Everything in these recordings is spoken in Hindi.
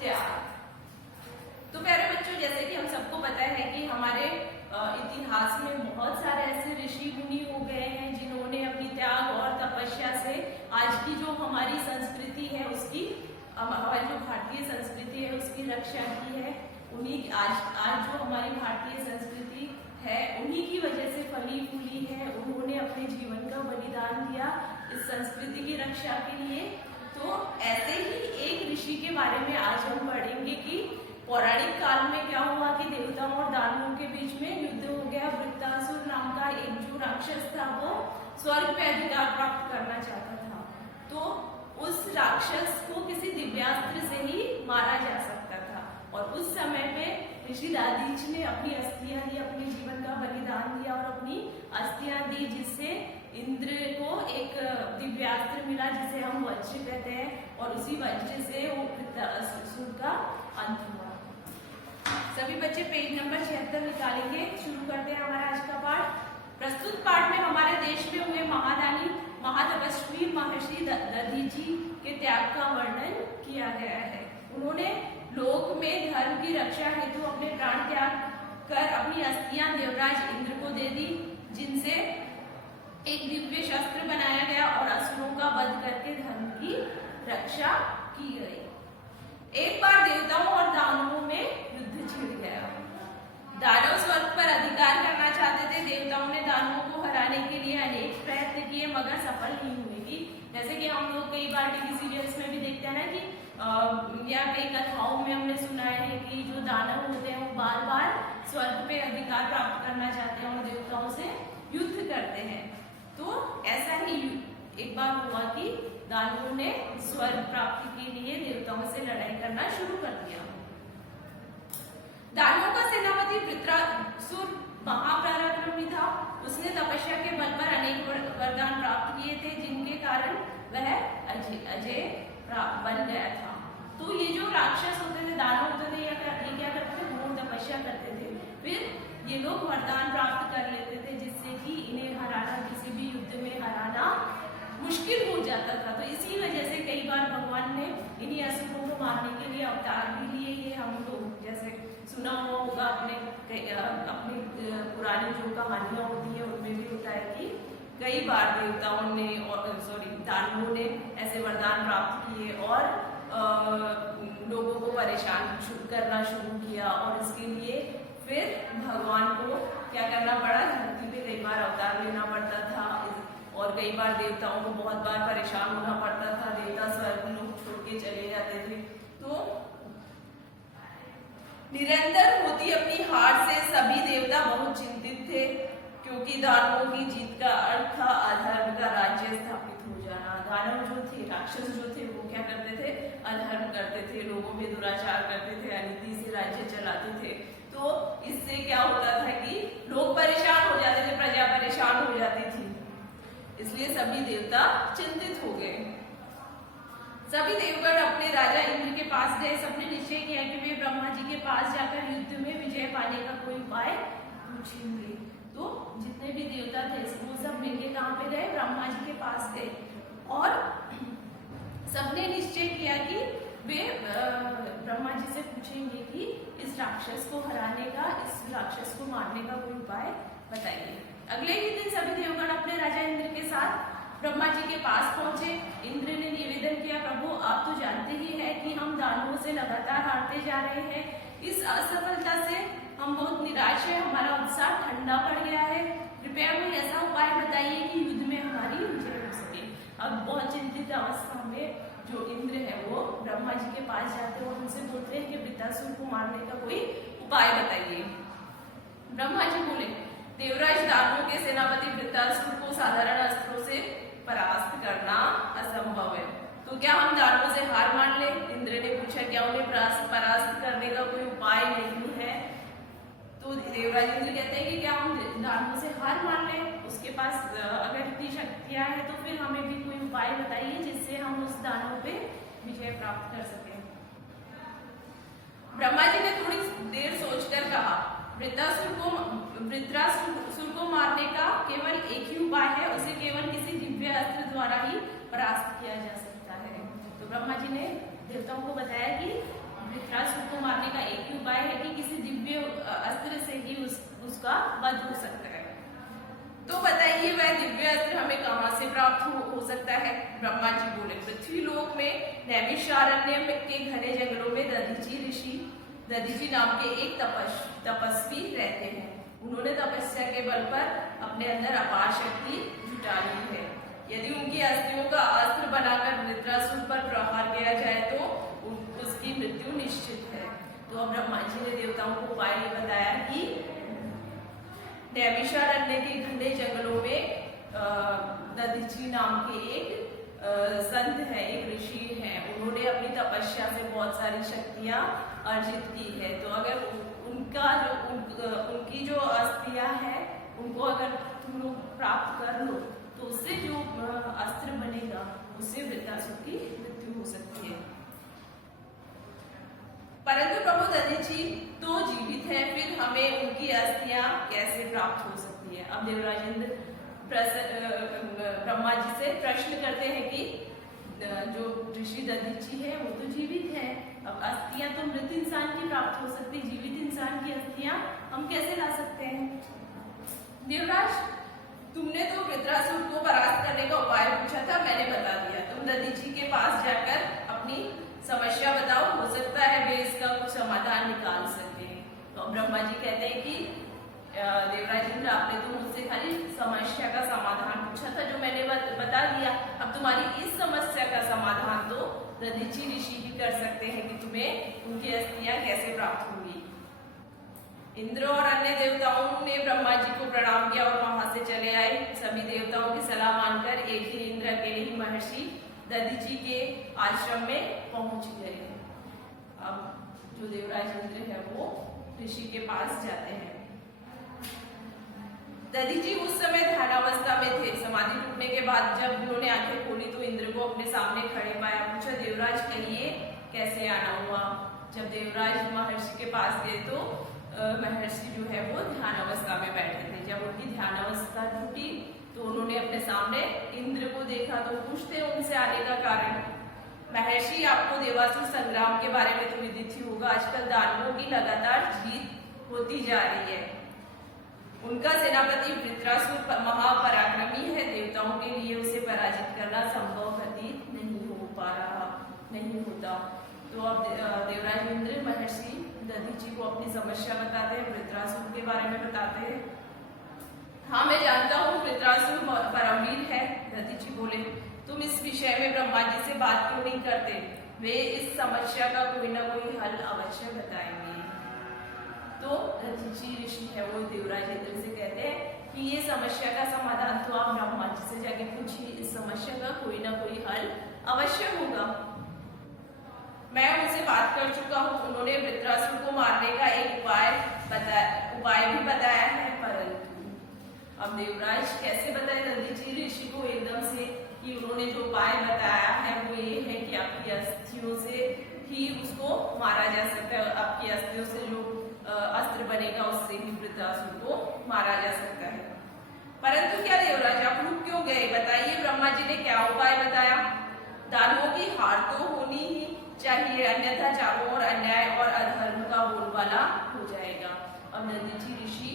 त्याग। तो प्यारे बच्चों, जैसे कि हम सबको पता है कि हमारे इतिहास में बहुत सारे ऐसे ऋषि मुनि हो गए हैं जिन्होंने अपनी त्याग और तपस्या से आज की जो हमारी संस्कृति है उसकी, हमारी जो भारतीय संस्कृति है उसकी रक्षा की है। उन्हीं आज जो हमारी भारतीय संस्कृति है उन्हीं की वजह से फली फूली है। उन्होंने अपने जीवन का बलिदान दिया इस संस्कृति की रक्षा के लिए। तो ऐसे ही एक ऋषि के बारे में आज हम पढ़ेंगे कि पौराणिक काल में क्या हुआ कि देवताओं और दानवों के बीच में युद्ध हो गया। वृत्तासुर नाम का एक जो राक्षस था वो स्वर्ग पे अधिकार प्राप्त करना चाहता था। तो उस राक्षस को किसी दिव्यास्त्र से ही मारा जा सकता था और उस समय पे ऋषि दादीच ने अपनी अस्थियां दी, अपने जीवन का बलिदान दिया और अपनी अस्थियां दी, जिससे इंद्र को एक दिव्यास्त्र मिला जिसे हम वज्र कहते हैं और उसी वज्र से वो वृत्तासुर का अंत हुआ। सभी बच्चे पेज नंबर 76 निकालेंगे। शुरू करते हैं हमारा आज का पाठ। प्रस्तुत पाठ में हमारे देश में हुए महादानी महातपस्वी महर्षि दधीची के त्याग का वर्णन किया गया है। उन्होंने लोक में धर्म की रक्षा हेतु अपने प्राण त्याग कर अपनी अस्थियां देवराज इंद्र को दे दी, जिनसे एक दिव्य शस्त्र बनाया गया और असुरों का वध करके धर्म की रक्षा की गई। एक बार देवताओं और दानवों में युद्ध छिड़ गया। दानव स्वर्ग पर अधिकार करना चाहते थे। देवताओं ने दानवों को हराने के लिए अनेक प्रयत्न किए मगर सफल नहीं हुए। कि जैसे कि हम लोग कई बार टीवी सीरियल्स में भी देखते हैं ना कि या कई कथाओं में हमने सुना है कि जो दानव होते हैं वो बार बार स्वर्ग पे अधिकार प्राप्त करना चाहते हैं और देवताओं से युद्ध करते हैं। तो ऐसा ही एक बार हुआ कि दानवों ने स्वर्ग प्राप्ति के लिए देवताओं से लड़ाई करना शुरू कर दिया। दानवों का सेनापति वृत्रासुर महापराक्रमी था। उसने तपस्या के बल पर अनेक वरदान प्राप्त किए थे जिनके कारण वह अजय बन गया था। तो ये जो राक्षस होते थे, दानव होते थे, ये क्या करते थे? घोर तपस्या करते थे। फिर ये लोग वरदान प्राप्त कर लेते थे जिससे कि इन्हें हराना, किसी भी युद्ध में हराना मुश्किल हो जाता था। तो इसी वजह से कई बार भगवान ने इन्हीं असुरों को मारने के लिए अवतार भी लिए। ये हम लोग जैसे सुना हुआ होगा अपनी पुरानी जो कहानियां होती है उनमें भी होता है कि कई बार देवताओं ने और दानवों ने ऐसे वरदान प्राप्त किए और लोगों को परेशान करना शुरू किया और इसके लिए फिर भगवान को क्या करना पड़ा? धरती पे कई बार अवतार लेना पड़ता था और कई बार देवताओं को बहुत बार परेशान होना पड़ता था। देवता स्वर्ग लोग छोड़ के चले जाते थे। तो निरंतर होती अपनी हार से सभी देवता बहुत चिंतित थे, क्योंकि दानवों की जीत का अर्थ था अधर्म का राज्य स्थापित हो जाना। दानव जो थे, राक्षस जो थे, वो क्या करते थे? अधर्म करते थे, लोगों में दुराचार करते थे, अनीति से राज्य चलाते थे। तो इससे क्या होता था कि लोग परेशान हो जाते थे, प्रजा परेशान हो जाती थी। इसलिए सभी देवता चिंतित हो गए। सभी देवगण अपने राजा इंद्र के पास गए। सबने निश्चय किया कि वे ब्रह्मा जी के पास जाकर युद्ध में विजय पाने का कोई उपाय पूछेंगे। तो जितने भी देवता थे वो सब मिलके कहाँ पे गए? ब्रह्मा जी के पास गए और सबने निश्चय किया कि वे ब्रह्मा जी से पूछेंगे कि इस राक्षस को हराने का, इस राक्षस को मारने का कोई उपाय बताइए। अगले ही दिन सभी देवगण अपने राजा इंद्र के साथ ब्रह्मा जी के पास पहुंचे। इंद्र ने निवेदन किया, प्रभु आप तो जानते ही हैं कि हम दानवों से लगातार हारते जा रहे हैं। इस असफलता से हम बहुत निराश हैं, हमारा उत्साह ठंडा पड़ गया है। कृपया कोई ऐसा उपाय बताइए कि युद्ध में हमारी विजय हो सके। अब बहुत चिंतित अवस्था में जो इंद्र है वो ब्रह्मा जी के पास जाते हैं और उनसे बोलते हैं कि वृत्तासुर को मारने का कोई उपाय बताइए। ब्रह्मा जी बोले, देवराज दानवों के सेनापति वृत्तासुर को साधारण अस्त्रों से परास्त करना असंभव है, तो क्या हम दानवों से हार मान ले? इंद्र ने पूछा, क्या उन्हें परास्त करने का कोई उपाय नहीं है? तो देवराज इंद्र कहते हैं कि क्या हम दानवों से हार मान लें? उसके पास अगर इतनी शक्तियां हैं तो फिर हमें भी कोई उपाय बताइए जिससे हम उस दानव पे विजय प्राप्त कर सकें। ब्रह्मा जी ने थोड़ी देर सोचकर कहा, वृत्रासुर को मारने का केवल एक ही उपाय है, उसे केवल किसी दिव्य अस्त्र द्वारा ही परास्त किया जा सकता है। तो ब्रह्मा जी ने देवताओं को बताया कि सकता है? ब्रह्मा जी बोले, पृथ्वी लोक में नैमिषारण्य के घने जंगलों में दधीची नाम के एक तपस्वी रहते हैं। उन्होंने तपस्या के बल पर अपने अंदर अपार शक्ति जुटा ली है। यदि उनकी अस्थियों का अस्त्र बनाकर वृत्रासुर पर प्रहार किया जाए तो उसकी मृत्यु निश्चित है। तो अब ब्रह्मा जी ने देवताओं को उपाय बताया कि नैमिषारण्य के घने जंगलों में दधीची नाम के एक संत है, एक ऋषि है। उन्होंने अपनी तपस्या से बहुत सारी शक्तियां अर्जित की है। तो अगर उनकी जो अस्थियां है उनको अगर तुम लोग प्राप्त कर लो तो उससे जो अस्त्र बनेगा उससे वृत्रासुर की मृत्यु हो सकती है। परंतु प्रभु दधीची तो जीवित है, फिर हमें उनकी अस्थियां कैसे प्राप्त हो सकती है? अब देवराज इंद्र ब्रह्मा जी से प्रश्न करते हैं कि जो ऋषि दधीची है वो तो जीवित है, अब अस्थियां तो मृत इंसान की प्राप्त हो सकती, जीवित इंसान की अस्थियां हम कैसे ला सकते हैं? देवराज, तुमने तो वृत्रासुर को परास्त करने का उपाय पूछा था, मैंने बता दिया। तुम दधीची के पास जाकर अपनी समस्या बताओ, हो सकता है वे इसका कुछ समाधान निकाल सके। तो ब्रह्मा जी कहते हैं कि देवराज इंद्र, आपने तो मुझसे खाली समस्या का समाधान पूछा था जो मैंने बता दिया। अब तुम्हारी इस समस्या का समाधान तो दधीची ऋषि ही कर सकते हैं कि तुम्हें उनकी अस्थियां कैसे प्राप्त होंगी। इंद्र और अन्य देवताओं ने ब्रह्मा जी को प्रणाम किया और वहां से चले आए। सभी देवताओं की सलाह मानकर एक दिन इंद्र अकेले ही महर्षि दधीची के आश्रम में पहुंच गए। अब जो देवराज इंद्र है वो ऋषि के पास जाते हैं। दधीची उस समय ध्यानावस्था में थे। समाधि टूटने के बाद जब उन्होंने आंखें खोली तो इंद्र को अपने सामने खड़े पाया। पूछा, देवराज कहिए कैसे आना हुआ? जब देवराज महर्षि के पास गए तो महर्षि जो है वो ध्यान अवस्था में बैठे थे। जब उनकी ध्यान अवस्था टूटी तो उन्होंने अपने सामने इंद्र को देखा तो पूछते उनसे आने का कारण। महर्षि, आपको देवासुर संग्राम के बारे में तो विदित ही होगा। आजकल दानवों की लगातार जीत होती जा रही है। उनका सेनापति वृत्रासुर महापराक्रमी है। देवताओं के लिए उसे पराजित करना संभव प्रतीत नहीं होता। तो अब देवराज इंद्र महर्षि दधीची को अपनी समस्या बताते हैं, वृत्रासुर के बारे में बताते हैं। हाँ, मैं जानता हूँ वृत्रासुर परमवीर है। दधीची बोले, तुम इस विषय में ब्रह्मा जी से बात क्यों नहीं करते? वे इस समस्या का कोई ना कोई हल अवश्य बताएंगे। तो दधीची ऋषि है वो देवराज इंद्र से कहते हैं कि ये समस्या का समाधान तो आप ब्रह्मा जी से जाके पूछिए, इस समस्या का कोई ना कोई हल अवश्य होगा। मैं उनसे बात कर चुका हूँ, उन्होंने वृत्रासुर को मारने का एक उपाय भी बताया है। परंतु अब देवराज कैसे बताए दधीची ऋषि को एकदम से कि उन्होंने जो उपाय बताया है वो ये है कि आपकी अस्थियों से ही उसको मारा जा सकता है। आपकी अस्थियों से जो अस्त्र बनेगा उससे ही वृत्रासुर को मारा जा सकता है। परंतु क्या देवराज, आप रुक क्यों गए? बताइए, ब्रह्मा जी ने क्या उपाय बताया? दानवों की हार तो होनी ही चाहिए, अन्यथा चारों ओर अन्याय और अधर्म का बोलबाला हो जाएगा। अब दधीची ऋषि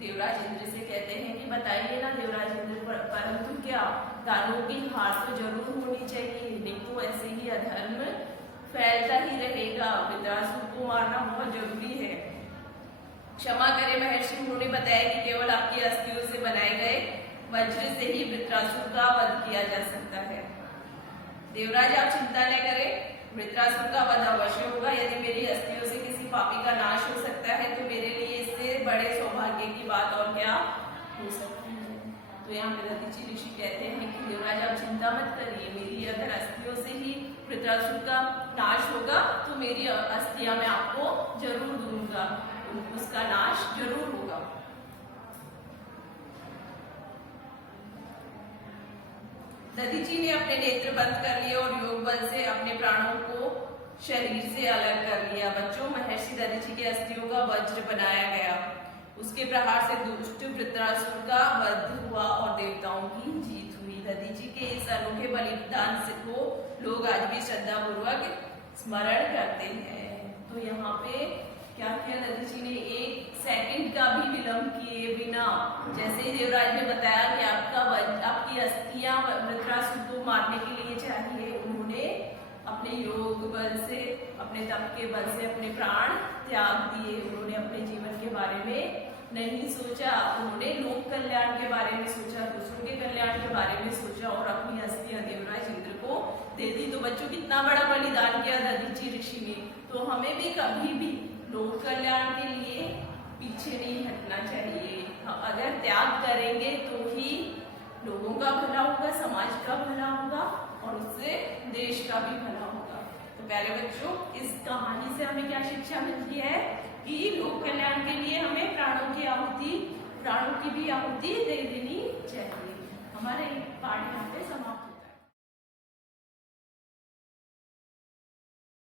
देवराज इंद्र से कहते हैं कि बताइए ना देवराज इंद्र, परंतु क्या दानवों की हार तो जरूर होनी चाहिए, नहीं तो ऐसे ही अधर्म फैलता ही रहेगा। वृत्रासुर को मारना बहुत जरूरी है। क्षमा करें महर्षि, उन्होंने बताया कि केवल आपकी अस्थियों से बनाए गए वज्र से ही वृत्रासुर का वध किया जा सकता है। देवराज, आप चिंता न करें, वृत्रासुर का वध अवश्य होगा। यदि मेरी अस्थियों से किसी पापी का नाश हो सकता है तो मेरे लिए इससे बड़े सौभाग्य की बात और क्या हो सकती है। तो यहाँ पे दधीची ऋषि कहते हैं कि देवराज, आप चिंता मत करिए, मेरी अगर अस्थियों से ही वृत्रासुर का नाश होगा तो मेरी अस्थियां मैं आपको जरूर दूंगा, उसका नाश जरूर होगा। दधीची ने अपने नेत्र बंद कर लिए और योग बल से अपने प्राणों को शरीर से अलग कर लिया। बच्चों, महर्षि दधीची के अस्थियों का वज्र बनाया गया। उसके प्रहार से दुष्ट वृत्रासुर का वध हुआ और देवताओं की जीत हुई। दधीची के इस अनोखे बलिदान को लोग आज भी श्रद्धा पूर्वक स्मरण करते हैं। तो यहाँ पे क्या किया दधीची ने, एक सेकंड का भी विलंब किए बिना, जैसे ही देवराज ने बताया कि आपकी अस्थियां वृत्रासुर को मारने के लिए चाहिए, उन्होंने अपने योग बल से, अपने तप के बल से अपने प्राण त्याग दिए। उन्होंने अपने जीवन के बारे में नहीं सोचा, उन्होंने लोक कल्याण के बारे में सोचा, दूसरों के कल्याण के बारे में सोचा और अपनी अस्थियां देवराज इंद्र को दे दी। तो बच्चों कितना बड़ा बलिदान किया दधीची ऋषि ने। तो हमें भी कभी भी लोक कल्याण के लिए पीछे नहीं हटना चाहिए। अगर त्याग करेंगे तो ही लोगों का भला होगा, समाज का भला होगा और उससे देश का भी भला होगा। तो प्यारे बच्चों, इस कहानी से हमें क्या शिक्षा मिलती है कि लोक कल्याण के लिए हमें प्राणों की भी आहुति दे देनी चाहिए। हमारे पाठ यहाँ पे समाप्त।